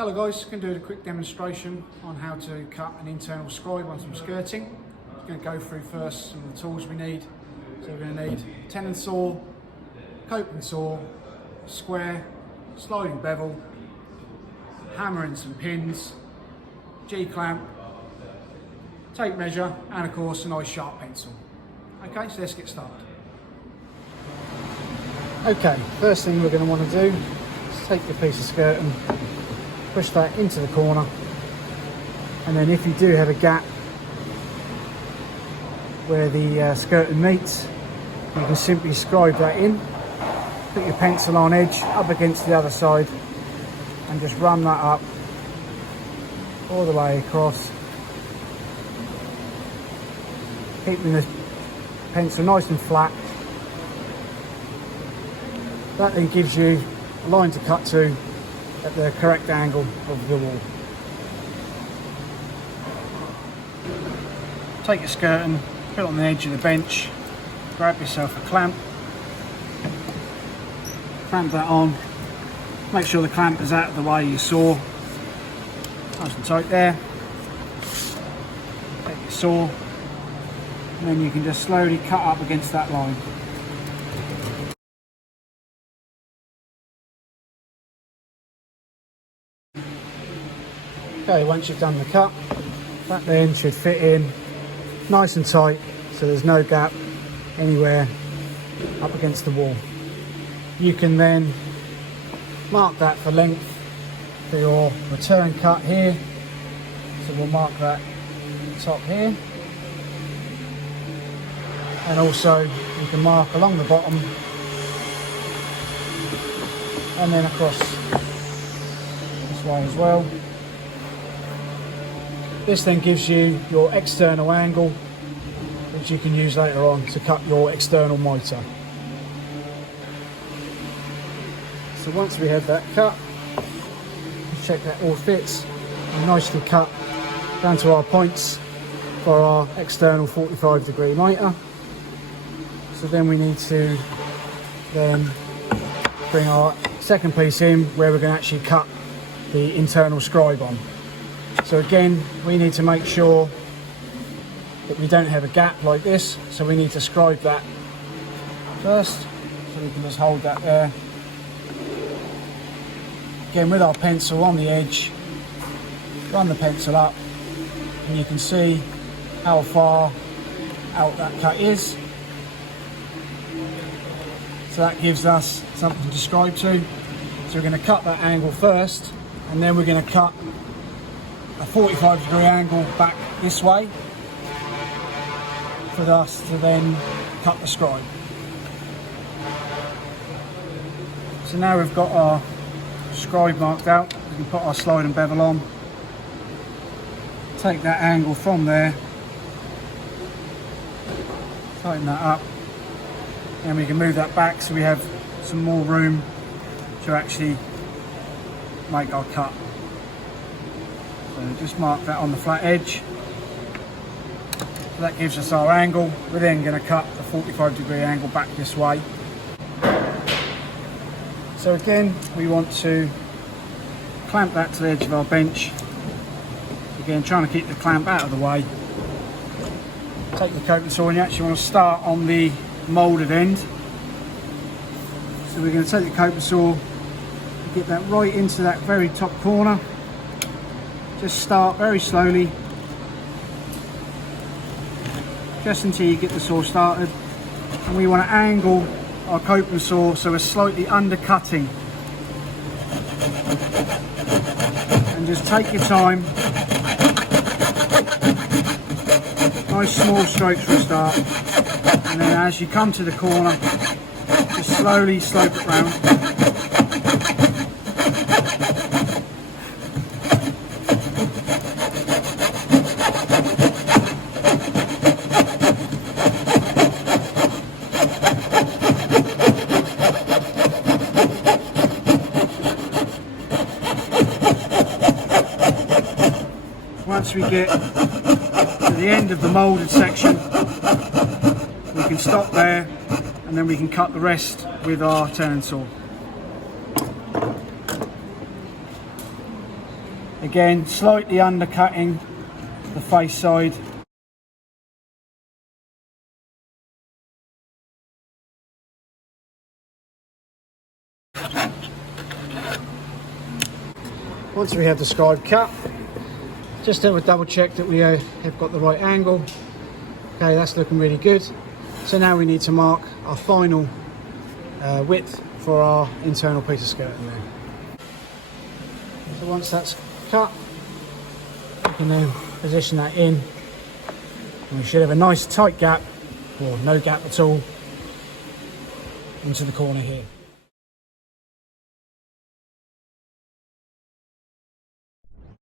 Hello guys, going to do a quick demonstration on how to cut an internal scribe on some skirting. I'm going to go through first some of the tools we need. So we're going to need tenon saw, coping saw, square, sliding bevel, hammer and some pins, G-clamp, tape measure and of course a nice sharp pencil. Okay, so let's get started. Okay, first thing we're going to want to do is take your piece of skirting, push that into the corner, and then if you do have a gap where the skirting meets, you can simply scribe that in, put your pencil on edge up against the other side and just run that up all the way across, keeping the pencil nice and flat. That then gives you a line to cut to at the correct angle of the wall. Take your skirting, put it on the edge of the bench, grab yourself a clamp that on, make sure the clamp is out of the way of your saw, nice and tight there. Take your saw and then you can just slowly cut up against that line. Okay, once you've done the cut, that then should fit in nice and tight so there's no gap anywhere up against the wall. You can then mark that for length for your return cut here. So we'll mark that top here. And also you can mark along the bottom and then across this way as well. This then gives you your external angle, which you can use later on to cut your external mitre. So once we have that cut, check that all fits and nicely cut down to our points for our external 45-degree mitre. So then we need to then bring our second piece in where we're going to actually cut the internal scribe on. So again, we need to make sure that we don't have a gap like this, so we need to scribe that first. So we can just hold that there. Again, with our pencil on the edge, run the pencil up and you can see how far out that cut is. So that gives us something to scribe to. So we're going to cut that angle first and then we're going to cut a 45-degree angle back this way for us to then cut the scribe. So now we've got our scribe marked out, we can put our slide and bevel on, take that angle from there, tighten that up, and we can move that back so we have some more room to actually make our cut. So just mark that on the flat edge. So that gives us our angle. We're then going to cut a 45-degree angle back this way. So again, we want to clamp that to the edge of our bench. Again, trying to keep the clamp out of the way. Take the coping saw and you actually want to start on the moulded end. So we're going to take the coping saw and get that right into that very top corner. Just start very slowly, just until you get the saw started. And we want to angle our coping saw so we're slightly undercutting. And just take your time. Nice small strokes for a start. And then as you come to the corner, just slowly slope it round. Once we get to the end of the moulded section, we can stop there and then we can cut the rest with our tenon saw. Again, slightly undercutting the face side. Once we have the scribe cut, just have a double check that we have got the right angle. Okay, that's looking really good. So now we need to mark our final width for our internal piece of skirting there. So once that's cut, we can then position that in. And we should have a nice tight gap, or no gap at all, into the corner here.